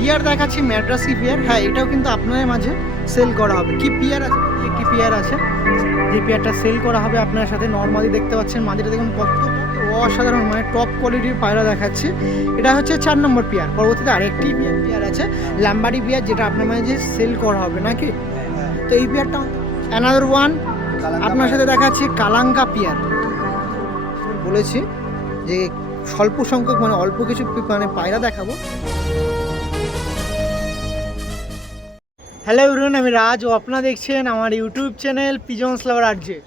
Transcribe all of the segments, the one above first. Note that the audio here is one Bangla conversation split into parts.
পিয়ার দেখাচ্ছি, ম্যাড্রাসি পিয়ার। হ্যাঁ এটাও কিন্তু আপনাদের মাঝে সেল করা হবে। কি পিয়ার আছে? একটি পিয়ার আছে। যে পেয়ারটা সেল করা হবে আপনার সাথে নর্মালি দেখতে পাচ্ছেন মাঝিটা দেখুন কত অসাধারণ মানে টপ কোয়ালিটির পায়রা দেখাচ্ছে। এটা হচ্ছে চার নম্বর পেয়ার, পরবর্তীতে আরেকটি পেয়ার, পিয়ার আছে ল্যাম্বারি পেয়ার, যেটা আপনার মাঝে সেল করা হবে, নাকি? তো এই পেয়ারটা অ্যানাদার ওয়ান আপনার সাথে দেখাচ্ছি কালাঙ্কা পিয়ার। বলেছি যে স্বল্প সংখ্যক মানে অল্প কিছু মানে পায়রা দেখাবো। হ্যালো এভরিওয়ান আমি রাজ। ও, আপনারা দেখছেন আমার YouTube channel pigeons lover RJ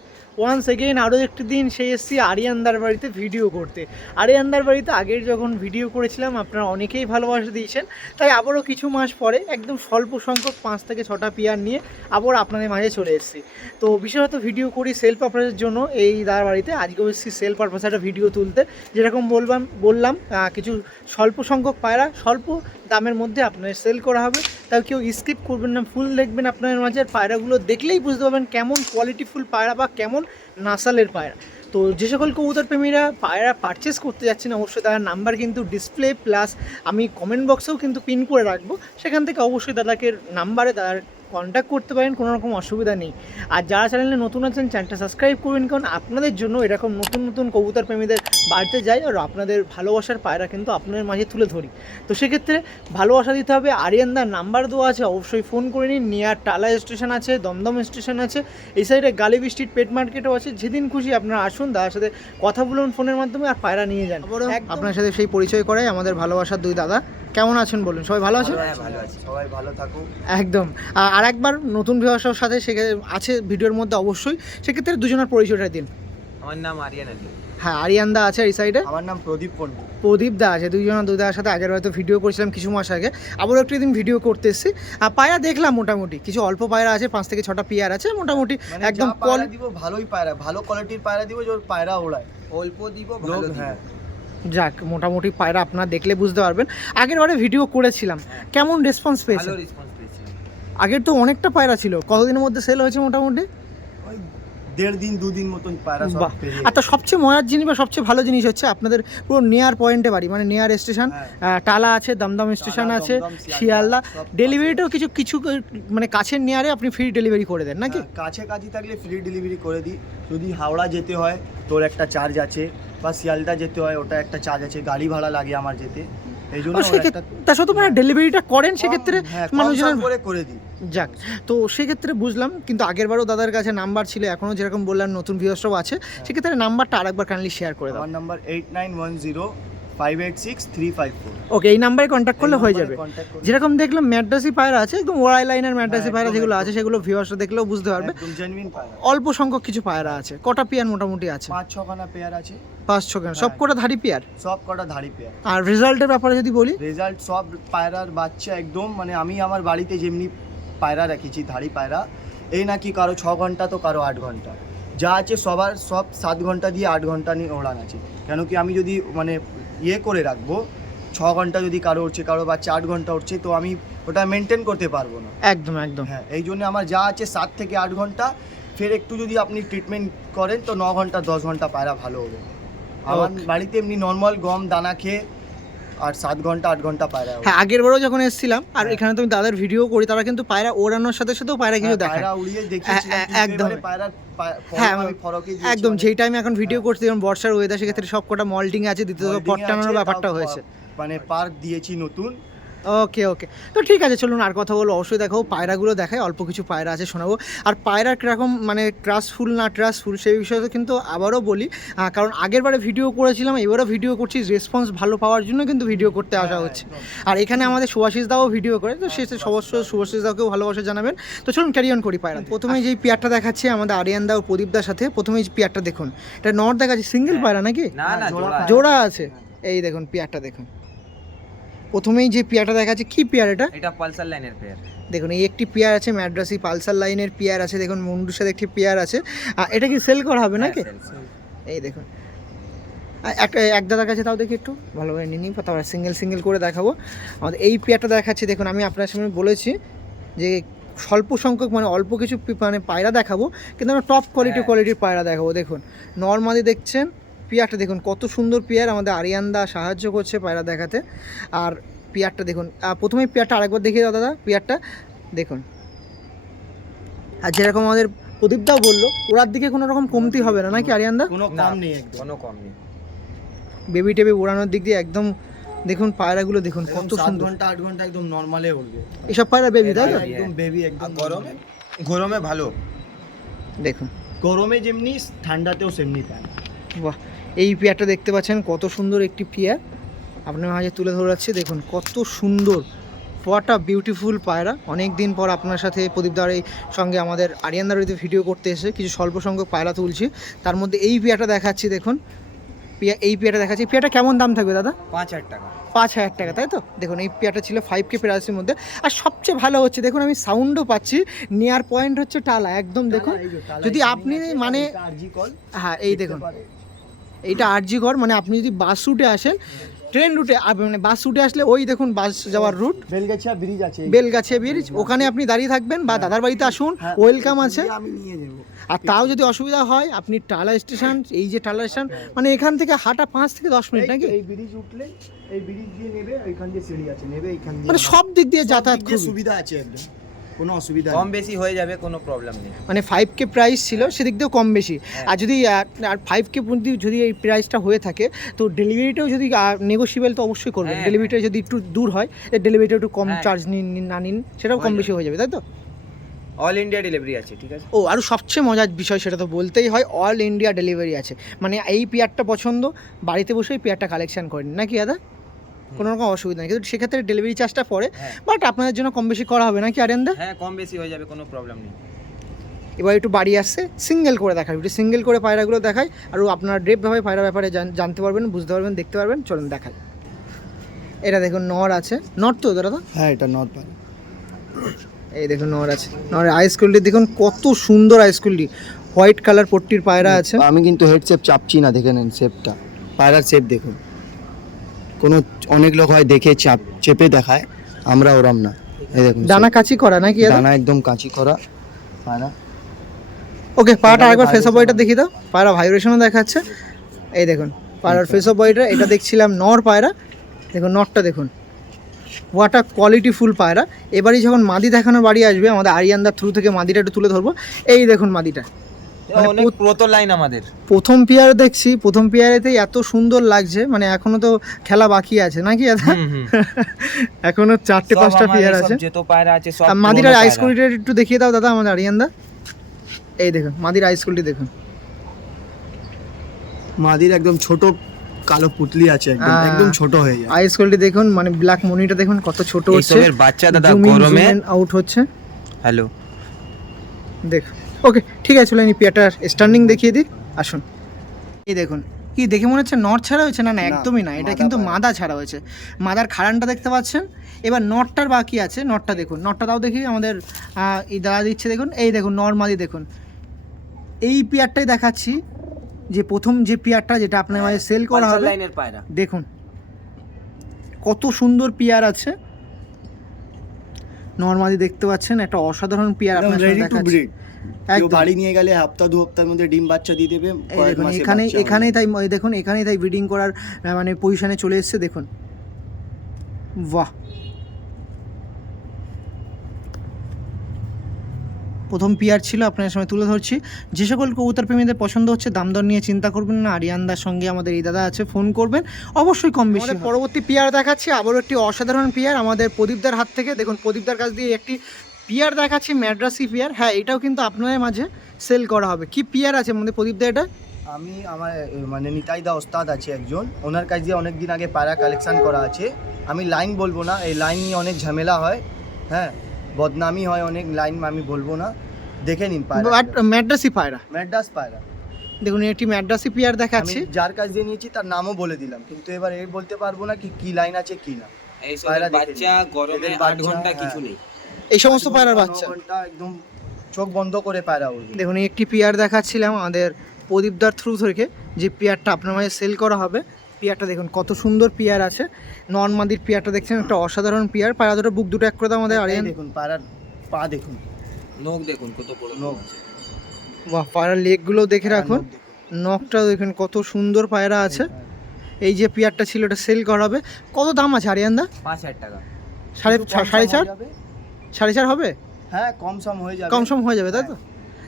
once again আরও একটি দিন সেই এসেছি আরিয়ানদার বাড়িতে ভিডিও করতে। আরিয়ানদার বাড়িতে আগের যখন ভিডিও করেছিলাম, আপনারা অনেকেই ভালোবাসা দিয়েছেন। তাই আবারও কিছু মাস পরে, একদম স্বল্প সংখ্যক পাঁচ থেকে ছটা পিয়ার নিয়ে আবার আপনাদের মাঝে চলে এসেছি। তো বিশেষত ভিডিও করি সেল পারপাসের জন্য। এই দার বাড়িতে আজকেও এসেছি সেল পারপাসে একটা ভিডিও তুলতে। যেরকম বললাম বললাম কিছু স্বল্প সংখ্যক পায়রা, স্বল্প দামের মধ্যে আপনাদের সেল করা হবে। তাও কেউ স্কিপ করবেন না। ফুল দেখবেন আপনার মাঝে আর পায়রাগুলো দেখলেই বুঝতে পারবেন কেমন কোয়ালিটিফুল পায়রা বা কেমন নাসালের পায়রা। তো যে সকল কবুতর প্রেমীরা পায়রা পারচেস করতে যাচ্ছেন অবশ্যই তার নাম্বার কিন্তু ডিসপ্লে প্লাস আমি কমেন্ট বক্সেও কিন্তু পিন করে রাখব। সেখান থেকে অবশ্যই দাদাকে নাম্বারে তার কন্ট্যাক্ট করতে পারেন কোনো রকম অসুবিধা নেই। আর যারা চ্যানেলে নতুন আছেন চ্যানেলটা সাবস্ক্রাইব করবেন কারণ আপনাদের জন্য এরকম নতুন নতুন কবুতর প্রেমীদের বাড়িতে যাই আর আপনাদের ভালোবাসার পায়রা কিন্তু আপনাদের মাঝে তুলে ধরি। তো সেক্ষেত্রে ভালোবাসা দিতে হবে। আরিয়ানদার নাম্বার দেওয়া আছে অবশ্যই ফোন করে নিন। নিয়ার টালা স্টেশন আছে দমদম স্টেশন আছে এই সাইডে গালিবি স্ট্রিট পেট মার্কেটও আছে। যেদিন খুশি আপনারা আসুন তার সাথে কথা বলুন ফোনের মাধ্যমে আর পায়রা নিয়ে যান। আপনার সাথে সেই পরিচয় করাই আমাদের ভালোবাসার দুই দাদা। কেমন আছেন বলুন? সবাই ভালো আছেন? হ্যাঁ ভালো আছি। সবাই ভালো থাকুক। একদম। আর একবার নতুন ভিউয়ার্সের সাথে সে আছে ভিডিওর মধ্যে অবশ্যই। সেক্ষেত্রে দুজনের পরিচয়টা দিন। আমার নাম আরিয়ান আলী। হ্যাঁ আরিয়ানদা আছে এই সাইডে আমার নাম প্রদীপ পণ্ডিত। প্রদীপ দা আছে। দুইজন দুই দার সাথে আগের হয়তো ভিডিও করেছিলাম কিছু মাস আগে। আবারও একটি দিন ভিডিও করতে এসেছি। আর পায়রা দেখলাম মোটামুটি। কিছু অল্প পায়রা আছে পাঁচ থেকে ছটা পিয়ার আছে মোটামুটি মানে একদম দিব ভালোই পায়রা। ভালো কোয়ালিটির পায়রা দিব যে ওর পায়রা ওড়ায়। অল্প দিব ভালো দিব। হ্যাঁ। যাক মোটামুটি পায়রা আপনারা দেখলে বুঝতে পারবেন। আগের বারে ভিডিও করেছিলাম। কেমন রেসপন্স ভালো পেয়েছেন রেসপন্স পেয়েছিলাম আগের তো অনেকটা পায়রা ছিল। কতদিনের মধ্যে সেল হয়েছে মোটামুটি? দেড় দিন দুদিন মতন পায়রা সব আর তো সবচেয়ে মজার জিনিস বা সবচেয়ে ভালো জিনিস হচ্ছে আপনাদের পুরো নেয়ার পয়েন্টে বাড়ি মানে নেয়ার স্টেশন হ্যাঁ। টালা আছে দমদম স্টেশন আছে শিয়ালদা, ডেলিভারিটাও কিছু কিছু মানে কাছের নেয়ারে আপনি ফ্রি ডেলিভারি করে দেন নাকি? হ্যাঁ, কাছে কাছে থাকলে ফ্রি ডেলিভারি করে দিই। যদি হাওড়া যেতে হয় তোর একটা চার্জ আছে। বা শিয়ালদা যেতে হয় ওটা একটা চার্জ আছে গাড়ি ভাড়া লাগে আমার যেতে। এই জন্য তা সত্ত্বেও মানে ডেলিভারিটা করেন সেক্ষেত্রে হ্যাঁ, মানুষজন করে করে দিই। যাক তো সেক্ষেত্রে বুঝলাম কিন্তু আগেরবারও দাদার কাছে নাম্বার ছিল এখনও যেরকম বললাম নতুন ভিউসটাও আছে সেক্ষেত্রে নাম্বারটা আরেকবার কাইন্ডলি শেয়ার করে দাও। আমার number eight nine one zero five eight six three five four okay এই নাম্বারে কন্ট্যাক্ট করলে হয়ে যাবে। যেরকম দেখলাম ম্যাড্রাসি পায়রা আছে একদম ওরাই লাইনের ম্যাড্রাসি হ্যাঁ, পায়রা যেগুলো আছে সেগুলো ভিউয়ার্সরা দেখলেও বুঝতে পারবে। অল্প সংখ্যক কিছু পায়রা আছে কটা পিয়ার মোটামুটি আছে? পাঁচ ছখানা পেয়ার আছে। পাঁচ ছখানা সব হ্যাঁ। কটা ধারি পিয়ার? সব কটা ধাড়ি পেয়ার। আর রেজাল্টের ব্যাপারে যদি বলি? রেজাল্ট সব পায়রার বাচ্চা একদম মানে আমি আমার বাড়িতে যেমনি পায়রা রেখেছি ধাড়ি পায়রা এই নাকি কারও ছ ঘণ্টা তো কারও আট ঘণ্টা। যা আছে সবার সব সাত ঘণ্টা দিয়ে আট ঘণ্টা নিয়ে ওড়ান আছে। কেন কি আমি যদি মানে ইয়ে করে রাখব ছ ঘণ্টা যদি কারও উঠছে কারও বাচ্চা আট ঘণ্টা উঠছে তো আমি ওটা মেনটেন করতে পারব না। একদম একদম। হ্যাঁ এই জন্য আমার যা আছে সাত থেকে আট ঘণ্টা ফের একটু যদি আপনি ট্রিটমেন্ট করেন তো ন ঘণ্টা দশ ঘণ্টা পায়রা ভালো হবে। আমার বাড়িতে এমনি নর্মাল গম দানা খেয়ে আর সাত ঘণ্টা আট ঘণ্টা পায়রা হ্যাঁ আগের বারও যখন এসেছিলাম আর হ্যাঁ। এখানে তো আমি দাদার ভিডিও করি তারা কিন্তু পায়রা ওড়ানোর সাথে সাথেও পায়রা কিছু হ্যাঁ, দেখায় পায়রা উড়িয়ে কিন্তু একদম। এবারে পায়রার পা- ফরক হ্যাঁ, একদম। যেই টাইমে এখন ভিডিও হ্যাঁ। করছি যেমন বর্ষার ওয়েদার সেক্ষেত্রে সব কটা মল্টিং আছে দ্বিতীয়ত Holding পট এ ব্যাপারটা হয়েছে মানে পার্ক দিয়েছি নতুন ওকে ওকে তো ঠিক আছে চলুন আর কথা বলব অবশ্যই দেখো পায়রাগুলো দেখায় অল্প কিছু পায়রা আছে শোনাবো। আর পায়রা কীরকম মানে ট্রাস্টফুল না ট্রাস্টফুল সেই বিষয়ে তো কিন্তু আবারও বলি। কারণ আগেরবারে ভিডিও করেছিলাম এবারও ভিডিও করছি রেসপন্স ভালো পাওয়ার জন্য কিন্তু ভিডিও করতে আসা হ্যাঁ, হচ্ছে। আর এখানে আমাদের সুভাষিস দাও ভিডিও করে তো সে হ্যাঁ, অবশ্য সুভাষিস দাওকেও ভালোবাসা জানাবেন। তো চলুন ক্যারি অন করি পায়রা প্রথমে যেই পেয়ারটা দেখাচ্ছি আমাদের আরিয়ান দা ও প্রদীপ দার সাথে প্রথমে এই পেয়ারটা দেখুন। এটা নট দেখাচ্ছি সিঙ্গেল পায়রা নাকি? না না হ্যাঁ, পায়রা। জোড়া আছে। এই দেখুন পেয়ারটা দেখুন। প্রথমেই যে পেয়ারটা দেখাচ্ছে কি পেয়ার এটা? এটা পালসার লাইনের পেয়ার। দেখুন এই একটি পেয়ার আছে ম্যাড্রাসি পালসার লাইনের পেয়ার আছে দেখুন মুন্ডুর সাথে একটি পেয়ার আছে। আর এটা কি সেল করা হবে নাকি? এই দেখুন। একটা এক দাদার কাছে তাও দেখি একটু ভালোভাবে নিয়ে নিই তারপর সিঙ্গেল সিঙ্গেল করে দেখাবো। আমাদের এই পেয়ারটা দেখাচ্ছি দেখুন আমি আপনার সামনে বলেছি যে স্বল্প সংখ্যক মানে অল্প কিছু মানে পায়রা দেখাবো কিন্তু আমরা টপ কোয়ালিটি হ্যাঁ। কোয়ালিটির পায়রা দেখাবো দেখুন। নর্মালি দেখছেন পেয়ারটা দেখুন কত সুন্দর পেয়ার আমাদের আরিয়ানদা সাহায্য করছে পায়রা দেখাতে। আর পেয়ারটা দেখুন প্রথমে পেয়ারটা আরেকবার দেখিয়ে দাও দাদা পেয়ারটা দেখুন। আর যেরকম আমাদের প্রদীপদাও বলল ওরার দিকে কোনো রকম কমতি হবে না নাকি আরিয়ানদা কোনো কম নেই কোনো কম নেই। বেবি টেবি ওড়ানোর দিক দিয়ে একদম দেখুন পায়রাগুলো দেখুন কত সুন্দর। ঘণ্টা আট ঘণ্টা একদম নর্মালে উঠবে এসব পায়রা বেবি তাই তো? একদম বেবি একদম গরমে? গরমে ভালো। দেখুন। গরমে যেমনি ঠান্ডাতেও সেমনি পায়। বাহ এই পেয়ারটা দেখতে পাচ্ছেন কত সুন্দর একটি পেয়ার। আপনার মাঝে তুলে ধরাচ্ছি দেখুন কত সুন্দর। আ বিউটিফুল পায়রা। অনেক দিন পর আপনার সাথে প্রদীপদার এই সঙ্গে আমাদের আরিয়ানদারিতে ভিডিও করতে এসে কিছু স্বল্প সংখ্যক পায়রা তুলছি। তার মধ্যে এই পেয়ারটা দেখাচ্ছি দেখুন। পেয়া এই পেয়ারটা দেখাচ্ছি। পেয়ারটা কেমন দাম থাকবে দাদা? পাঁচ হাজার টাকা। পাঁচ হাজার টাকা তাই তো? দেখুন এই পেয়ারটা ছিল ফাইভ কে প্রাইসের মধ্যে। আর সবচেয়ে ভালো হচ্ছে দেখুন আমি সাউন্ডও পাচ্ছি। নিয়ার পয়েন্ট হচ্ছে টালা একদম দেখুন। যদি আপনি মানে- হ্যাঁ এই দেখুন। এইটা আরজি ঘর মানে আপনি যদি বাস রুটে আসেন ট্রেন রুটে মানে বাস রুটে আসলে ওই দেখুন বাস যাওয়ার রুট। বেলগাছিয়া ব্রিজ আছে। বেলগাছিয়া ব্রিজ ওখানে আপনি দাঁড়িয়ে থাকবেন বা দাদার বাড়িতে আসুন হ্যাঁ, ওয়েলকাম আছে। আমি নিয়ে যাব আর তাও যদি অসুবিধা হয় আপনি টালা স্টেশন এই যে টালা স্টেশন মানে এখান থেকে হাঁটা পাঁচ থেকে দশ মিনিট নাকি? এই ব্রিজ উঠলে এই ব্রিজ দিয়ে নেবে ওইখান দিয়ে সিঁড়ি আছে নেবে এইখান দিয়ে। মানে সব দিক দিয়ে যাতায়াত সুবিধা আছে একদম। কোনো অসুবিধা কম বেশি হয়ে যাবে কোনো প্রবলেম নেই। মানে ফাইভ কে প্রাইস ছিল সেদিক দিয়েও কম বেশি হ্যাঁ। আর যদি আর ফাইভ কে যদি এই প্রাইসটা হয়ে থাকে তো ডেলিভারিটাও যদি নেগোসিয়েবল তো অবশ্যই করবেন হ্যাঁ। ডেলিভারিটা যদি একটু দূর হয় ডেলিভারিটা একটু কম হ্যাঁ। চার্জ নিন নিন, না নিন সেটাও কম বেশি হয়ে যাবে তাই তো? অল ইন্ডিয়া ডেলিভারি আছে ঠিক আছে? ও আর সবচেয়ে মজার বিষয় সেটা তো বলতেই হয় অল ইন্ডিয়া ডেলিভারি আছে। মানে এই পেয়ারটা পছন্দ বাড়িতে বসেই পেয়ারটা কালেকশন করেন। নাকি দাদা? কোনো রকম অসুবিধা নেই। কিন্তু সেক্ষেত্রে ডেলিভারি চার্জটা পড়ে হ্যাঁ। বাট আপনাদের জন্য কম বেশি করা হবে নাকি আরেন্দা? হ্যাঁ কম বেশি হয়ে যাবে কোনো প্রবলেম নেই। এবার একটু বাড়ি আসছে সিঙ্গেল করে দেখাই একটু সিঙ্গেল করে পায়রাগুলো দেখাই আর আপনার ড্রেপভাবে পায়রা ব্যাপারে জান- জানতে পারবেন বুঝতে পারবেন দেখতে পারবেন চলুন দেখাই। এটা দেখুন নর আছে। নর তো দাদা? হ্যাঁ এটা নট পারে এই দেখুন নর আছে। নর আইসকুলটি দেখুন কত সুন্দর আইসকুলটি হোয়াইট কালার পট্টির পায়রা আছে। আমি কিন্তু হেড শেপ চাপছি না দেখে নেন শেপটা পায়রার শেপ দেখুন। কোনো অনেক লোক হয় দেখে চাপ চেপে দেখায় আমরা ওরম না। এই দেখুন ডানা কাচি করা নাকি shape। দানা একদম কাঁচি করা পায়রা। ওকে পায়রাটা আরেকবার ফেস অফ বয়টা দেখিয়ে দাও। পায়রা ভাইব্রেশনও দেখাচ্ছে। এই দেখুন পায়রার ফেস অফ বয়টা এটা দেখছিলাম নর পায়রা। দেখুন নরটা দেখুন। হোয়াট আ কোয়ালিটি ফুল পায়রা। এবারই যখন মাদি দেখানোর বাড়ি আসবে আমাদের আরিয়ানদার থ্রু থেকে মাদিটা একটু তুলে ধরবো। এই দেখুন মাদিটা। অনেক প্রতো লাইন আমাদের। প্রথম পেয়ার দেখছি প্রথম পেয়ারেতেই এত সুন্দর লাগছে মানে এখনও তো খেলা বাকি আছে নাকি। এখনও চারটে পাঁচটা পেয়ার আছে। যেত পায়রা আছে সব আর আইস। কুলিটা একটু দেখিয়ে দাও দাদা আমাদের আরিয়ানদা। এই দেখুন মাদির আইস কুলটি দেখুন। মাদির একদম ছোট কালো পুতলি আছে একদম একদম ছোট হয়ে যায়। আইস কুলটি দেখুন মানে ব্ল্যাক মনিটা দেখুন কত ছোট হচ্ছে। বাচ্চা দাদা গরমে। আউট হচ্ছে। হ্যালো দেখ ওকে ঠিক আছে চলেন এই পেয়ারটার স্ট্যান্ডিং দেখিয়ে দিই আসুন। এই দেখুন কি দেখে মনে হচ্ছে নট ছাড়া হয়েছে? না না না, একদমই না এটা কিন্তু মাদা ছাড়া হয়েছে। মাদার খাড়ানটা দেখতে পাচ্ছেন? এবার নটটার বাকি আছে নটটা দেখুন নটটা তাও দেখি আমাদের দাদা দিচ্ছে দেখুন এই দেখুন নর্মালি দেখুন। এই পেয়ারটাই দেখাচ্ছি যে প্রথম যে পেয়ারটা যেটা আপনার মাঝে সেল করা হবে লাইনের পায়রা। দেখুন কত সুন্দর পেয়ার আছে। নর্মালি দেখতে পাচ্ছেন একটা অসাধারণ পেয়ার আপনার দেখাচ্ছি। কেউ। বাড়ি নিয়ে গেলে হপ্তাহ দু হপ্তাহের মধ্যে ডিম বাচ্চা দিয়ে দেবে কয়েক এখানেই তাই দেখুন এখানেই তাই ব্রিডিং করার মানে পজিশনে চলে এসেছে দেখুন। বাহ। প্রথম পিয়ার ছিল আপনার সময় তুলে ধরছি। যে সকল কবুতর প্রেমীদের পছন্দ হচ্ছে দাম দর নিয়ে চিন্তা করবেন না। আরিয়ানদার সঙ্গে আমাদের এই দাদা আছে ফোন করবেন। অবশ্যই কম বেশি পরবর্তী পিয়ার দেখাচ্ছি আবারও একটি অসাধারণ পিয়ার আমাদের প্রদীপদার হাত থেকে। দেখুন প্রদীপদার কাছ দিয়ে একটি পিয়ার দেখাচ্ছি ম্যাড্রাসি পিয়ার। হ্যাঁ এটাও কিন্তু আপনাদের মাঝে সেল করা হবে। কি পিয়ার আছে আমাদের প্রদীপদা এটা আমি আমার মানে নিতাইদা ওস্তাদ আছে একজন। ওনার কাছ দিয়ে অনেক দিন আগে পায়রা কালেকশন করা আছে। আমি লাইন বলব না এই লাইন নিয়ে অনেক ঝামেলা হয়। হ্যাঁ বদনামি হয় অনেক লাইন আমি বলব না। দেখে নিন পায়রা। ম্যাড্রাসি পায়রা। ম্যাড্রাস পায়রা। দেখুন একটি ম্যাড্রাসি পিয়ার দেখাচ্ছি। যার কাছ দিয়ে নিয়েছি তার নামও বলে দিলাম। কিন্তু এবার এই বলতে পারব না কি কি লাইন আছে কি না। পায়রা বাচ্চা আট ঘণ্টা হ্যাঁ। কিছু নেই। এই সমস্ত পায়রার বাচ্চা। একদম চোখ বন্ধ করে পায়রা উঠবে দেখুন একটি পিয়ার দেখাচ্ছিলাম আমাদের প্রদীপদার থ্রু থেকে যে পিয়ারটা আপনার মাঝে সেল করা হবে। পিয়ারটা দেখুন কত সুন্দর পিয়ার আছে। নর্মাদির পিয়ারটা দেখছেন একটা অসাধারণ পিয়ার। পায়রা দুটো বুক দুটো এক করে দাও আমাদের আরিয়ান। দেখুন পায়রার পা দেখুন। নখ দেখুন কত বড় নখ। বাহ পায়রার লেগগুলো দেখে রাখুন। নখটা দেখুন কত সুন্দর পায়রা আছে। এই যে পেয়ারটা ছিল এটা সেল করা হবে। কত দাম আছে আরিয়ানদা পাঁচ হাজার টাকা। সাড়ে সাড়ে চার? হয়ে? সাড়ে চার হবে? হ্যাঁ কম সম হয়ে যাবে। কম সম হয়ে যাবে তাই তো?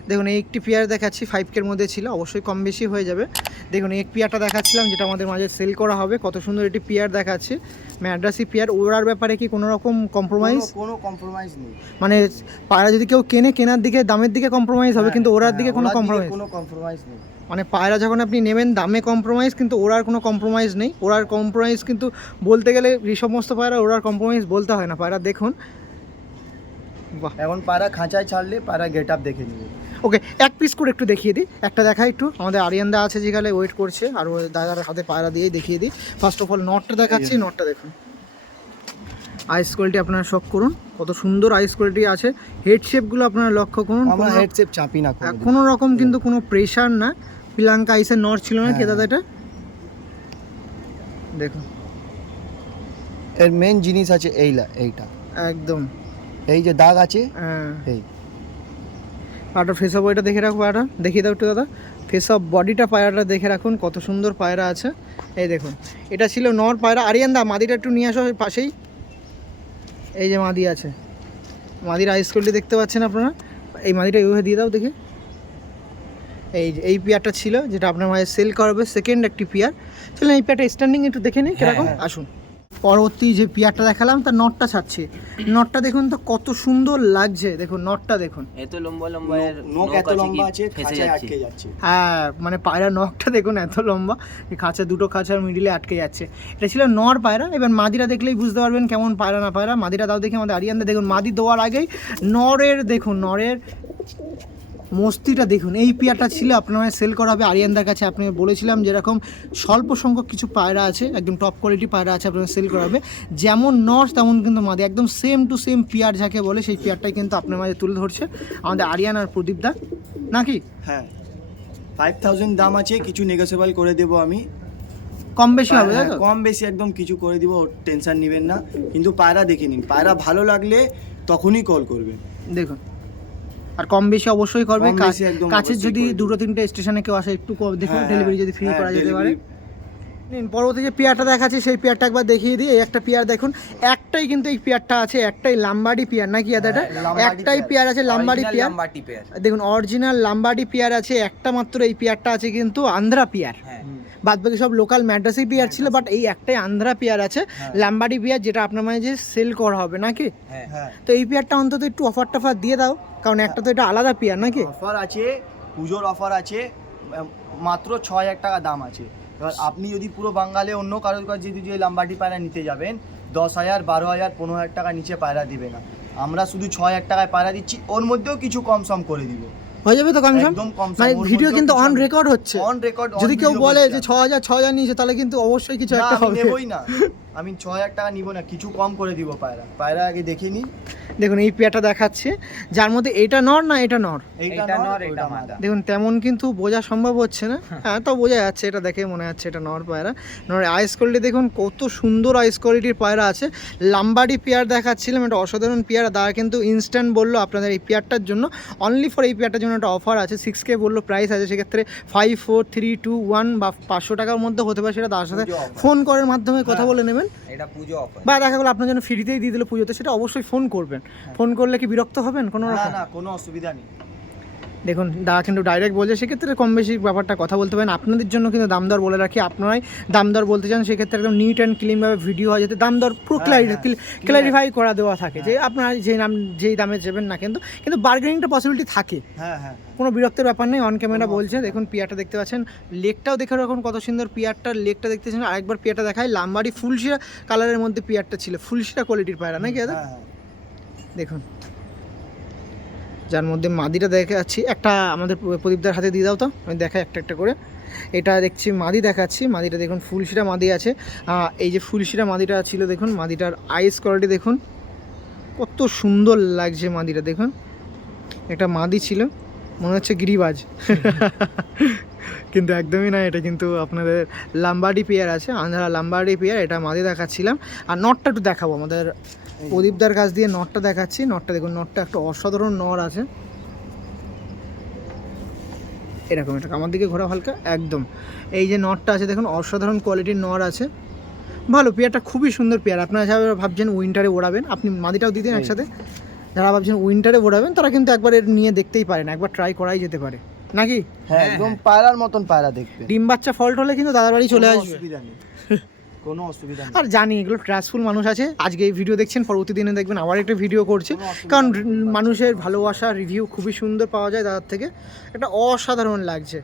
দেখুন এই একটি পেয়ার দেখাচ্ছি ফাইভ কের মধ্যে ছিল অবশ্যই কম বেশি হয়ে যাবে। দেখুন এই পেয়ারটা দেখাচ্ছিলাম যেটা আমাদের মাঝে সেল করা হবে কত সুন্দর একটি পেয়ার দেখাচ্ছে। ম্যাড্রাসি পেয়ার ওড়ার ব্যাপারে কি কোনো রকম কম্প্রোমাইজ কোনো- কম্প্রোমাইজ নেই। মানে পায়রা যদি কেউ কেনে কেনার দিকে দামের দিকে কম্প্রোমাইজ হবে কিন্তু ওড়ার হ্যাঁ, দিকে কোনো কম্প্রোমাইজ কোনো কম্প্রোমাইজ নেই। মানে পায়রা যখন আপনি নেবেন দামে কম্প্রোমাইজ কিন্তু ওড়ার কোনো কম্প্রোমাইজ নেই। ওড়ার কম্প্রোমাইজ কিন্তু বলতে গেলে এই সমস্ত পায়রা ওড়ার কম্প্রোমাইজ বলতে হয় না। পায়রা দেখুন এখন পায়রা খাঁচায় ছাড়লে পায়রা গেট আপ দেখে নিবে। ওকে এক পিস করে একটু দেখিয়ে দিই। একটা দেখাই একটু। আমাদের আরিয়ানদা আছে যেখানে ওয়েট করছে আর ওই দাদার হাতে পায়রা দিয়েই দেখিয়ে দিই। ফার্স্ট অফ অল নটটা দেখাচ্ছি নটটা দেখুন। আইস কোয়ালিটি আপনারা শখ করুন। কত সুন্দর আইস কোয়ালিটি আছে। হেড শেপগুলো আপনারা লক্ষ্য করুন। আমরা কোনো- হেডসেপ চাপি না কোনো রকম কিন্তু কোনো প্রেশার না। পিলাঙ্কা আইসের নট ছিল না কে হ্যাঁ। দাদা এটা? দেখুন। এর মেন জিনিস আছে এইলা এইটা। একদম। এই যে দাগ আছে হ্যাঁ। এই। পাটা ফেস অফ ওইটা দেখে রাখো পায়রাটা দেখিয়ে দাও একটু দাদা। ফেস অফ বডিটা পায়রাটা দেখে রাখুন কত সুন্দর পায়রা আছে। এই দেখুন এটা ছিল নর পায়রা। আরিয়ান দা মাদিটা একটু নিয়ে আসো ওই পাশেই। এই যে মাদি আছে। মাদির আইস কোয়ালিটি দেখতে পাচ্ছেন আপনারা? এই মাদিটা এইভাবে দিয়ে দাও দেখি। এই যে এই পেয়ারটা ছিল যেটা আপনার মাঝে সেল করবে সেকেন্ড একটি পেয়ার চলুন এই পেয়ারটা স্ট্যান্ডিং একটু দেখে নিই কীরকম? হ্যাঁ। আসুন। পরবর্তী যে পেয়ারটা দেখালাম তার নটটা ছাড়ছে। নটটা দেখুন তো কত সুন্দর লাগছে। দেখুন নটটা দেখুন। এত লম্বা লম্বা এর নোক এত লম্বা আছে খাঁচায় যাচ্ছে আটকে যাচ্ছে? হ্যাঁ মানে পায়রা নখটা দেখুন এত লম্বা। এই খাঁচা দুটো খাঁচার মিডিলে আটকে যাচ্ছে। এটা ছিল নর পায়রা। এবার মাদিরা দেখলেই বুঝতে পারবেন কেমন পায়রা না পায়রা। মাদিরা দাও দেখি আমাদের আরিয়ানদা দেখুন মাদি দেওয়ার আগেই নরের দেখুন নরের মস্তিটা দেখুন এই পেয়ারটা ছিল আপনার সেল করা হবে আরিয়ানদার কাছে। আপনি বলেছিলাম যেরকম স্বল্প সংখ্যক কিছু পায়রা আছে একদম টপ কোয়ালিটি পায়রা আছে আপনার সেল করা হবে। যেমন নর তেমন কিন্তু মাদি একদম সেম টু সেম পেয়ার যাকে বলে সেই পেয়ারটাই কিন্তু আপনার মাঝে তুলে ধরছে আমাদের আরিয়ান আর প্রদীপ দা। নাকি? হ্যাঁ। ফাইভ থাউজেন্ড দাম আছে কিছু নেগোসিয়েবল করে দেবো আমি। কম বেশি হবে হ্যাঁ, কম বেশি একদম কিছু করে দিব টেনশন নেবেন না। কিন্তু পায়রা দেখে নিন পায়রা ভালো লাগলে তখনই কল করবেন। দেখুন। আর কম বেশি অবশ্যই করবে। কম কা- বেশি একদম কাছের যদি দুটো তিনটে স্টেশনে কেউ আসে একটু দেখুন হ্যাঁ, ডেলিভারি হ্যাঁ, যদি ফ্রি হ্যাঁ, করা যেতে পারে। নিন পরবর্তী যে পেয়ারটা দেখাচ্ছি সেই পেয়ারটা একবার দেখিয়ে দিই। একটা পেয়ার দেখুন একটাই কিন্তু এই পেয়ারটা আছে একটাই লাম্বাডি পেয়ার নাকি দাদা এটা? হ্যাঁ, একটাই পেয়ার। আছে লাম্বাডি পেয়ার। দেখুন অরিজিনাল লাম্বাডি পেয়ার আছে একটা মাত্র এই পেয়ারটা আছে কিন্তু আন্ধ্রা পেয়ার। হ্যাঁ। বাদ বাকি সব লোকাল ম্যাড্রাসি পেয়ার ছিল বাট এই একটাই আন্ধ্রা পেয়ার আছে হ্যাঁ। লাম্বাডি পেয়ার যেটা আপনার মানে যে সেল করা হবে নাকি? হ্যাঁ। হ্যাঁ। তো এই পেয়ারটা অন্তত একটু অফার টফার দিয়ে দাও কারণ একটা তো এটা আলাদা পেয়ার নাকি? অফার আছে পুজোর অফার আছে মাত্র ছ হাজার টাকা দাম আছে। এবার আপনি যদি পুরো বাঙালে অন্য কারোর কাছে যদি যে লাম্বাটি পায়রা নিতে যাবেন দশ হাজার বারো হাজার পনেরো হাজার টাকা নিচে পায়রা দিবে না। আমরা শুধু ছ হাজার টাকায় পায়রা দিচ্ছি ওর মধ্যেও কিছু কম সম করে দিব। হয়ে যাবে তো কম একদম কম মানে ভিডিও কিন্তু অন রেকর্ড হচ্ছে। অন রেকর্ড যদি কেউ বলে যে ছ হাজার ছ হাজার নিয়েছে তাহলে কিন্তু অবশ্যই কিছু একটা হবে। নেবই না। আমি ছ হাজার টাকা নিব না কিছু কম করে দিব পায়রা। পায়রা আগে দেখে নি দেখুন এই পেয়ারটা দেখাচ্ছে। যার মধ্যে এটা নর না এটা নর? এইটা এইটা নর এইটা মাদা। দেখুন তেমন কিন্তু বোঝা সম্ভব হচ্ছে না। হ্যাঁ। তো বোঝা যাচ্ছে এটা দেখে মনে হচ্ছে এটা নর পায়রা। নর আইস কোয়ালিটি দেখুন কত সুন্দর আইস কোয়ালিটির পায়রা আছে। লাম্বাডি পেয়ার দেখাচ্ছিলাম এটা অসাধারণ পেয়ার। তারা কিন্তু ইনস্ট্যান্ট বলল আপনাদের এই পেয়ারটার জন্য। অনলি ফর এই পেয়ারটার জন্য একটা অফার আছে। সিক্স কে বলল প্রাইস আছে সেক্ষেত্রে five four three two one বা পাঁচশো টাকার মধ্যে হতে পারে সেটা তার সাথে ফোন করার মাধ্যমে কথা হ্যাঁ। বলে নেবেন। এটা পুজো অফার বা দেখা গেলো আপনার জন্য ফ্রিতেই দিয়ে দিল পুজোতে সেটা অবশ্যই ফোন করবেন। ফোন করলে কি বিরক্ত হবেন কোনো না না কোনো অসুবিধা নেই। দেখুন দা কিন্তু ডাইরেক্ট বলছে সেক্ষেত্রে কম বেশি ব্যাপারটা কথা বলতে পারেন। আপনাদের জন্য কিন্তু দাম দর বলে রাখি আপনারাই দাম দর বলতে চান সেক্ষেত্রে একদম নিট অ্যান্ড ক্লিনভাবে ভিডিও হয় যাতে দাম দর পুরো হ্যাঁ, ক্লারিটি হ্যাঁ, ক্লারিফাই করা দেওয়া থাকে যে আপনারা যেই নাম যেই দামে যাবেন না কিন্তু কিন্তু বার্গেনিংটা পসিবিলিটি থাকে। হ্যাঁ হ্যাঁ। কোনো বিরক্তের ব্যাপার নেই অন ক্যামেরা বলছে দেখুন পিয়ারটা দেখতে পাচ্ছেন লেকটাও দেখে রাখুন কত সুন্দর পিয়ারটার লেকটা দেখতে পাচ্ছেন আরেকবার পিয়ারটা দেখায় লাম্বাড়ি ফুলশিরা কালারের মধ্যে পিয়ারটা ছিল ফুলশিরা কোয়ালিটির পায়রা নাকি দাদা? হ্যাঁ, হ্যাঁ। দেখুন। যার মধ্যে মাদিটা দেখে যাচ্ছি। একটা আমাদের প্রদীপদার হাতে দিয়ে দাও তো, আমি দেখাই একটা একটা করে। এটা দেখছি মাদি দেখাচ্ছি, মাদিটা দেখুন, ফুলশিরা মাদি আছে। এই যে ফুলশিরা মাদিটা ছিল, দেখুন, মাদিটার আইস কোয়ালিটি দেখুন, কত সুন্দর লাগছে মাদিটা, দেখুন। একটা মাদি ছিল, মনে হচ্ছে গিরিবাজ। কিন্তু একদমই না, এটা কিন্তু আপনাদের লাম্বাডি পেয়ার আছে, আন্ধ্রা লাম্বাডি পেয়ার, এটা মাদি দেখাচ্ছিলাম। আর নটটা একটু দেখাবো, আমাদের প্রদীপদার কাছ দিয়ে নটটা দেখাচ্ছি। নটটা দেখুন নটটা একটা অসাধারণ নর আছে। এরকম এটা আমার দিকে ঘোরা হালকা একদম। এই যে নটটা আছে দেখুন অসাধারণ কোয়ালিটির নর আছে। ভালো পেয়ারটা খুবই সুন্দর পেয়ার। আপনারা যারা ভাবছেন উইন্টারে ওড়াবেন আপনি মাদিটাও দিয়ে দিন একসাথে। যারা ভাবছেন উইন্টারে ওড়াবেন তারা কিন্তু একবার এর নিয়ে দেখতেই পারেন একবার ট্রাই করাই যেতে পারে। নাকি? হ্যাঁ একদম পায়রার মতন পায়রা দেখতে। ডিম বাচ্চা ফল্ট হলে কিন্তু দাদার বাড়ি চলে আসবে। কোনো অসুবিধা নেই। আর জানি এগুলো ট্রাস্টফুল মানুষ আছে। আজকে এই ভিডিও দেখছেন পরবর্তী দিনে দেখবেন আবার একটা ভিডিও করছে। কারণ মানুষের ভালোবাসা রিভিউ খুবই সুন্দর পাওয়া যায় দাদার থেকে। এটা অসাধারণ লাগছে।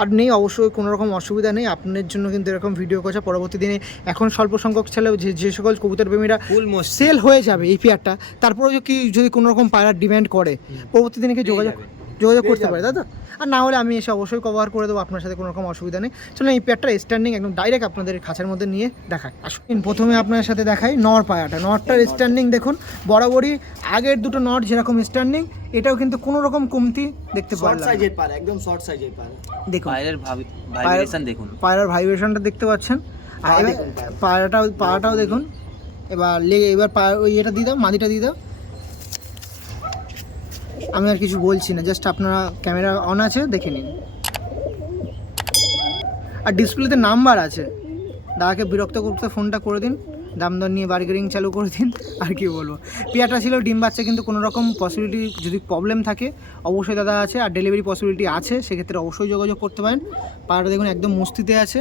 আর নেই অবশ্যই কোনো রকম অসুবিধা নেই। আপনার জন্য কিন্তু এরকম ভিডিও করছে। পরবর্তী দিনে এখন স্বল্প সংখ্যক ছেলে যে যে সকল কবুতর প্রেমীরা সেল হয়ে যাবে এই পেয়ারটা তারপরে কি যদি কোনো রকম পায়রার ডিমান্ড করে পরবর্তী দিনে কি যোগাযোগ যোগাযোগ করতে পারে তাই তো? আর না হলে আমি এসে অবশ্যই কভার করে দেবো আপনার সাথে কোনো রকম অসুবিধা নেই। চলুন এই পেয়ারটা স্ট্যান্ডিং একদম ডাইরেক্ট আপনাদের খাঁচার মধ্যে নিয়ে দেখাই। আসুন প্রথমে আপনার সাথে দেখাই নর পায়াটা। নরটার স্ট্যান্ডিং দেখুন বরাবরই আগের দুটো নট যেরকম স্ট্যান্ডিং এটাও কিন্তু কোনো রকম কমতি দেখতে পারলাম না। সাইজের পায়রা একদম শর্ট সাইজের পায়রা দেখুন। পায়ের ভাইব্রেশন দেখুন। পায়রার ভাইব্রেশনটা দেখতে পাচ্ছেন। আর পায়রাটাও পায়রাটাও দেখুন। এবার লেগে এবার পায়রা ওই এটা দিয়ে দাও মাদিটা দিয়ে দাও। আমি আর কিছু বলছি না জাস্ট আপনারা ক্যামেরা অন আছে, দেখে নিন। আর ডিসপ্লেতে নাম্বার আছে। দাদাকে বিরক্ত করতে ফোনটা করে দিন দাম দর নিয়ে বার্গেনিং চালু করে দিন, আর কি বলব। পিয়াটা ছিল ডিম বাচ্চা, কিন্তু কোনো রকম পসিবিলিটি যদি প্রবলেম থাকে, অবশ্যই দাদা আছে, আর ডেলিভারি পসিবিলিটি আছে, সেক্ষেত্রে অবশ্যই যোগাযোগ করতে পারেন। পাড়াটা দেখুন একদম মস্তিতে আছে।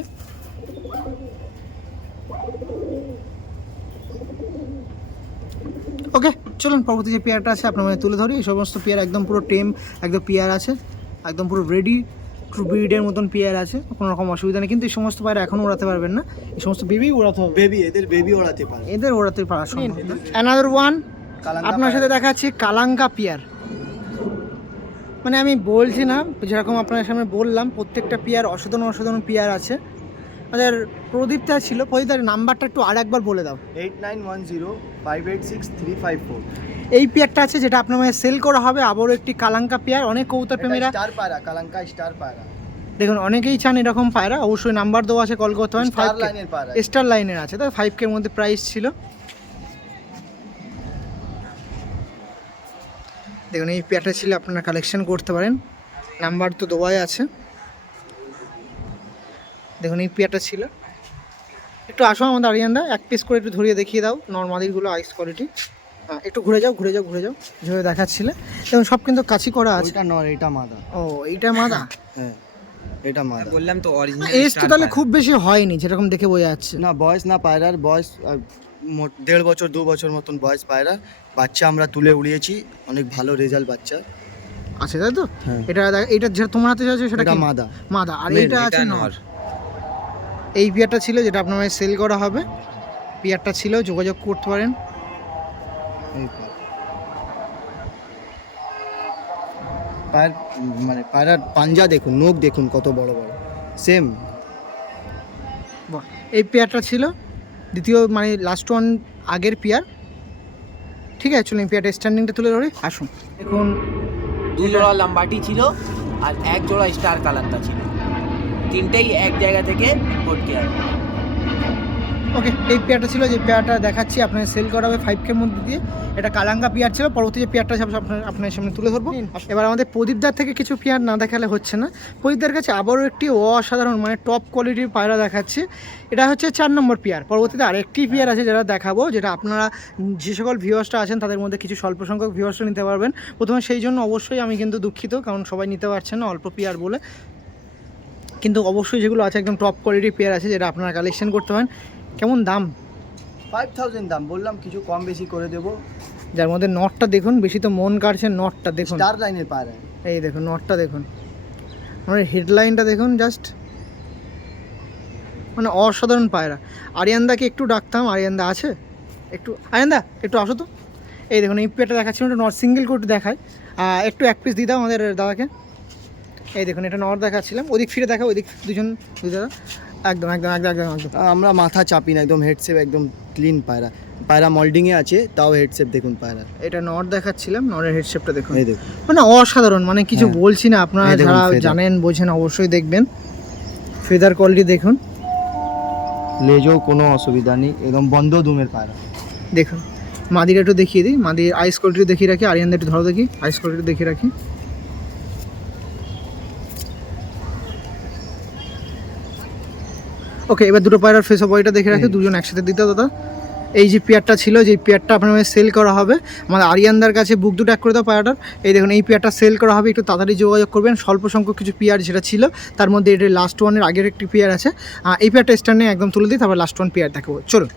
ওকে চলুন পরবর্তী যে পেয়ারটা আছে আপনার মানে তুলে ধরি। এই সমস্ত পেয়ার একদম পুরো টেম একদম পেয়ার আছে একদম পুরো রেডি ট্রু ব্রিডের মতন পেয়ার আছে কোনো রকম অসুবিধা নেই। কিন্তু এই সমস্ত পায়রা এখনও ওড়াতে পারবেন না। এই সমস্ত বেবি ওড়াতে হবে। বেবি এদের বেবি ওড়াতে পারে এদের ওড়াতে পারা সম্ভব না। অ্যানাদার ওয়ান আপনার সাথে। দেখাচ্ছি কালাঙ্কা পিয়ার। মানে আমি বলছি না যেরকম আপনার সামনে বললাম প্রত্যেকটা পিয়ার অসাধারণ অসাধারণ পিয়ার আছে। আমাদের প্রদীপটা ছিল প্রদীপটার নাম্বারটা একটু আর একবার বলে দাও। Eight nine one zero five eight six three five four এই পেয়ারটা আছে যেটা আপনার মানে সেল করা হবে আবারও একটি কালাঙ্কা পেয়ার অনেক কবুতর প্রেমীরা। স্টার পায়রা কালাঙ্কা স্টার পায়রা দেখুন অনেকেই চান এরকম পায়রা অবশ্যই নাম্বার দেওয়া আছে কল করতে পারেন ফাইভ লাইনের পায়রা স্টার লাইনের আছে তাই ফাইভ কের মধ্যে প্রাইস ছিল। দেখুন এই পেয়ারটা ছিল আপনারা কালেকশন করতে পারেন নাম্বার তো দেওয়াই আছে। দেখুন এই পেয়ারটা ছিল। একটু আসো আমাদের আরিয়ানদা এক পিস করে একটু ধরিয়ে দেখিয়ে দাও নর্মালিগুলো আইস কোয়ালিটি হ্যাঁ একটু ঘুরে যাও ঘুরে যাও ঘুরে যাও যেভাবে দেখাচ্ছিলে। দেখুন সব কিন্তু কাছি করা আছে। এটা নর এটা মাদা। ও এইটা মাদা? হ্যাঁ এটা মাদা। বললাম তো অরিজিনাল এজ তো তাহলে খুব বেশি হয়নি যেরকম দেখে বোঝা যাচ্ছে। না বয়স না পায়রার বয়স মোট দেড় বছর দু বছর মতন বয়স পায়রা বাচ্চা আমরা তুলে উড়িয়েছি অনেক ভালো রেজাল্ট বাচ্চা। আছে তাই তো? হ্যাঁ। এটা দেখ- এটা যেটা তোমার হাতে আছে সেটা মাদা। মাদা আর এটা আছে নর। এই পিয়ারটা ছিল যেটা আপনার সেল করা হবে। পিয়ারটা ছিল যোগাযোগ করতে পারেন। পায়ের মানে পায়রার পাঞ্জা দেখুন নখ দেখুন কত বড় বড়। সেম এই পেয়ারটা ছিল দ্বিতীয় মানে লাস্ট ওয়ান আগের পেয়ার। ঠিক আছে চলুন পেয়ারটা স্ট্যান্ডিংটা তুলে ধরি আসুন। দেখুন দু জোড়া লাম্বাটি ছিল আর এক জোড়া স্টার কালারটা ছিল। তিনটেই এক জায়গা থেকে পড়তে হবে ওকে এই পেয়ারটা ছিল যে পেয়ারটা দেখাচ্ছি আপনার সেল করা হবে ফাইভ কের মধ্যে দিয়ে। এটা কালাঙ্গা পেয়ার ছিল পরবর্তী যে পেয়ারটা আছে আপনার আপনার সামনে তুলে ধরবো। এবার আমাদের প্রদীপদার থেকে কিছু পেয়ার না দেখালে হচ্ছে না। প্রদীপদার কাছে আবারও একটি অসাধারণ মানে টপ কোয়ালিটির পায়রা দেখাচ্ছি। এটা হচ্ছে চার নম্বর পেয়ার। পরবর্তীতে আরেকটি পেয়ার আছে যেটা দেখাবো যেটা আপনারা যে সকল ভিউয়ার্সটা আছেন তাদের মধ্যে কিছু স্বল্প সংখ্যক ভিউয়ার্সটা নিতে পারবেন। প্রথমে সেই জন্য অবশ্যই আমি কিন্তু দুঃখিত কারণ সবাই নিতে পারছেন না অল্প পেয়ার বলে। কিন্তু অবশ্যই যেগুলো আছে একদম টপ কোয়ালিটির পেয়ার আছে যেটা আপনারা কালেকশন করতে পারেন। কেমন দাম? ফাইভ থাউজেন্ড দাম বললাম কিছু কম বেশি করে দেবো। যার মধ্যে নটটা দেখুন বেশি তো মন কাটছে নটটা দেখুন। চার লাইনের পায়রা এই দেখুন নটটা দেখুন। মানে হেডলাইনটা দেখুন জাস্ট মানে অসাধারণ পায়রা আরিয়ানদাকে একটু ডাকতাম আরিয়ানদা আছে? একটু আরিয়ানদা একটু আসো তো। এই দেখুন এই দেখাচ্ছি ওটা নট সিঙ্গেল করে দেখায়। একটু এক পিস দিয়ে দাও আমাদের দাদাকে। এই দেখুন এটা নট দেখাচ্ছিলাম। ওদিক ফিরে দেখা ওদিক দুজন দুই দাদা একদম একদম একদম একদম। একদম আমরা মাথা চাপি না একদম হেডসেপ একদম ক্লিন পায়রা। পায়রা মল্ডিংয়ে আছে তাও হেডসেপ দেখুন পায়রা। এটা নট দেখাচ্ছিলাম নটের হেডশেপটা দেখুন। এই দেখুন। মানে অসাধারণ মানে কিছু হ্যাঁ। বলছি না আপনারা যারা জানেন বোঝেন অবশ্যই দেখবেন। ফেদার কোয়ালিটি দেখুন। লেজও কোনো অসুবিধা নেই একদম বন্ধ দুমের পায়রা। দেখুন মাদির একটু দেখিয়ে দিই মাদির আইস কোয়ালিটি দেখিয়ে রাখি আরিয়ানদের একটু ধরো দেখি আইস কোয়ালিটি দেখিয়ে রাখি। ওকে এবার দুটো পায়রার ফেস বয়টা দেখে রাখি দুজন একসাথে দিতে দাদা। এই যে পেয়ারটা ছিল যে পেয়ারটা আপনার সেল করা হবে আমাদের আরিয়ানদার কাছে বুক দুটো এক করে দাও পায়রাটার এই দেখুন এই পেয়ারটা সেল করা হবে একটু তাড়াতাড়ি যোগাযোগ করবেন। স্বল্প সংখ্যক কিছু পেয়ার যেটা ছিল তার মধ্যে এটা লাস্ট ওয়ানের আগের একটি পেয়ার আছে। এই পেয়ারটা স্ট্যান্ডে একদম তুলে দিই তারপর লাস্ট ওয়ান পেয়ার দেখাবো। চলুন।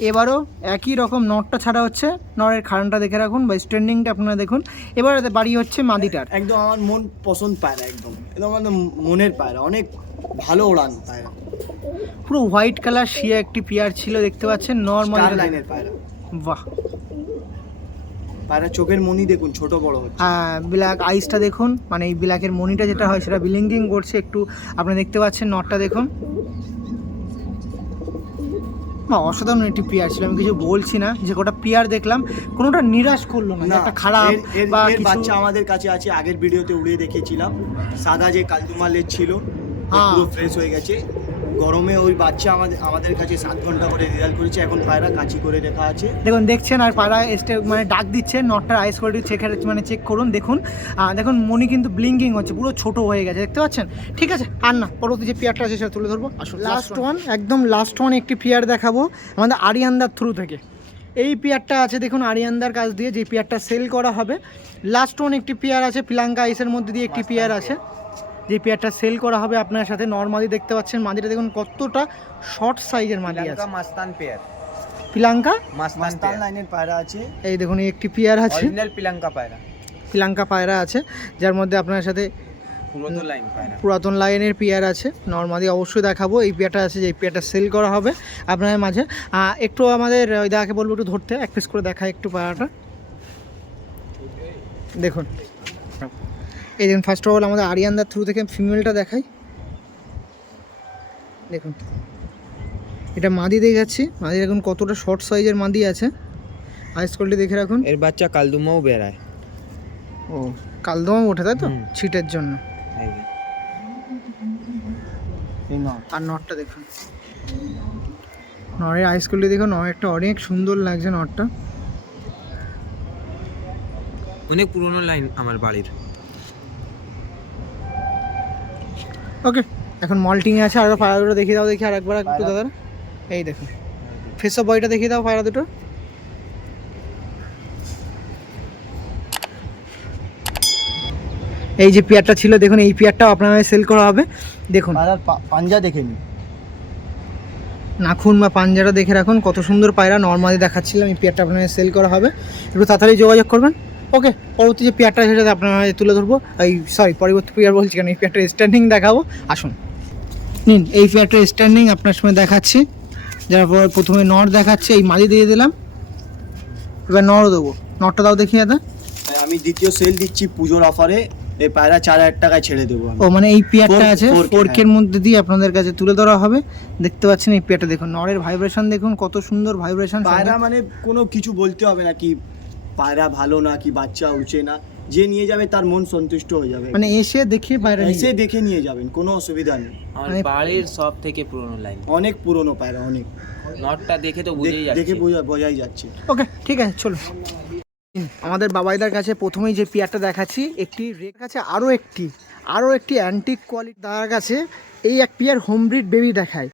এবারও একই রকম নটটা ছাড়া হচ্ছে। নরের খারানটা দেখে রাখুন বা স্ট্যান্ডিংটা আপনারা দেখুন। এবার বাড়ি হচ্ছে মাদিটার। একদম আমার মন পছন্দ পায়রা একদম। একদম আমাদের মনের পায়রা। অনেক ভালো ওড়ান পায়রা। পুরো হোয়াইট কালার শিয়া একটি পেয়ার ছিল দেখতে পাচ্ছেন? নর্মাল লাইনের পায়রা। বাহ! পায়রা চোখের মনি দেখুন ছোট বড় হ্যাঁ ব্ল্যাক আইসটা দেখুন। মানে এই ব্ল্যাকের মনিটা যেটা হয় সেটা বিলিঙ্গিং করছে। একটু আপনি দেখতে পাচ্ছেন নটটা দেখুন। বা অসাধারণ একটি প্লেয়ার ছিল আমি কিছু বলছি না যে কটা প্লেয়ার দেখলাম কোনোটা নিরাশ করল না একটা খারাপ বা বাচ্চা আমাদের কাছে আছে আগের ভিডিওতে উড়িয়ে দেখিয়েছিলাম সাদা যে কালদুমালের ছিল হ্যাঁ। ফ্রেশ হয়ে গেছে গরমে ওই বাচ্চা আমাদের আমাদের কাছে সাত ঘণ্টা করে রেজাল্ট করেছে এখন পায়রা কাঁচি করে রেখা আছে। দেখুন দেখছেন আর পায়রা এসে মানে ডাক দিচ্ছে নটটার আইস কোয়ালিটি চেক মানে চেক করুন দেখুন। দেখুন মনি কিন্তু ব্লিঙ্কিং হচ্ছে পুরো ছোট হয়ে গেছে দেখতে পাচ্ছেন? ঠিক আছে আর না পরবর্তী যে পেয়ারটা আছে সেটা তুলে ধরবো। আসুন লাস্ট ওয়ান একদম লাস্ট ওয়ান একটি পেয়ার দেখাবো আমাদের আরিয়ান্দার থ্রু থেকে। এই পেয়ারটা আছে দেখুন আরিয়ান্দার কাছ দিয়ে যে পেয়ারটা সেল করা হবে। লাস্ট ওয়ান একটি পেয়ার আছে পিলাঙ্কা আইসের মধ্যে দিয়ে একটি পেয়ার আছে। যে পেয়ারটা সেল করা হবে আপনার সাথে নর্মালি দেখতে পাচ্ছেন মাদিটা দেখুন কতটা শর্ট সাইজের মাদি আছে। মাস্তান পেয়ার। পিলাঙ্কা মাস্তান মাস্তান লাইনের পায়রা আছে। এই দেখুন এই একটি পেয়ার আছে। অরিজিনাল পিলাঙ্কা পায়রা। শ্রীলঙ্কা পায়রা আছে যার মধ্যে আপনার সাথে লাইন পায়রা। পুরাতন লাইনের পেয়ার আছে। নর্মালি অবশ্যই দেখাবো এই পেয়ারটা আছে যে এই পেয়ারটা সেল করা হবে। আপনাদের মাঝে একটু আমাদের ওই দাকে বলব একটু ধরতে এক পিস করে দেখায় একটু পায়রাটা। দেখুন। এই দেখুন ফার্স্ট অফ অল আমাদের আরিয়ানদার থ্রু থেকে ফিমেলটা দেখাই। দেখুন এটা মাদি দিয়ে যাচ্ছি। মাদি এখন কতটা শর্ট সাইজের মাদি আছে। আইস কোয়ালিটি দেখে রাখুন। এর বাচ্চা কালদুমাও বেড়ায়। ও কালদুমাও ওঠে তাই তো? ছিটের জন্য। আর নটটা দেখুন। নরের আইসকুলটি দেখুন নরেরটা অনেক সুন্দর লাগছে নটটা। অনেক পুরোনো লাইন আমার বাড়ির। ওকে এখন মল্টিং আছে আর পায়রা দুটো দেখিয়ে দাও দেখি আর একবার একটু পায়রা- দাদা এই দেখুন। ফেস অফ বয়টা দেখিয়ে দাও পায়রা দুটো। এই যে পেয়ারটা ছিল দেখুন এই পেয়ারটাও আপনার সেল করা হবে। দেখুন। পাঞ্জা দেখে নিন। নাখুন বা পাঞ্জাটা দেখে রাখুন কত সুন্দর পায়রা। নর্মালি দেখাচ্ছিলাম এই পেয়ারটা আপনাদের সেল করা হবে। একটু তাড়াতাড়ি যোগাযোগ করবেন। ওকে পরবর্তী যে পেয়ারটা সেটা আপনার তুলে ধরবো। এই সরি পরবর্তী পেয়ার বলছি কেন? এই পেয়ারটা স্ট্যান্ডিং দেখাবো। আসুন। নিন এই পেয়ারটা স্ট্যান্ডিং আপনার সময় দেখাচ্ছি। যার পর প্রথমে নর দেখাচ্ছে এই মাঝে দিয়ে দিলাম। এবার নরও দেবো। নরটা দাও দেখি দাদা। আমি দ্বিতীয় সেল দিচ্ছি পুজোর অফারে এই পায়রা চার হাজার টাকায় ছেড়ে দেবো ও মানে এই পেয়ারটা আছে four K, মধ্যে দিয়ে আপনাদের কাছে তুলে ধরা হবে। দেখতে পাচ্ছেন এই পেয়ারটা দেখুন নরের ভাইব্রেশন দেখুন কত সুন্দর ভাইব্রেশন পায়রা মানে কোনো কিছু বলতে হবে না কি? পায়রা ভালো না কি বাচ্চা উঠছে না যে নিয়ে যাবে তার মন সন্তুষ্ট হয়ে যাবে। মানে এসে দেখে নিয়ে এসে দেখে নিয়ে যাবেন কোনো অসুবিধা নেই। আমার মানে- বাড়ির সব থেকে পুরোনো লাইন অনেক পুরনো পায়রা অনেক। নটটা দেখে তো বুঝেই যাচ্ছে। দেখে বোঝা বোঝাই যাচ্ছে। ওকে ঠিক আছে চলো। আমাদের বাবাইদার কাছে প্রথমেই যে পেয়ারটা দেখাচ্ছি একটি রেক আছে আরও একটি আরও একটি অ্যান্টিক কোয়ালিটি তার কাছে এই এক পেয়ার হোমব্রিড বেবি দেখায়।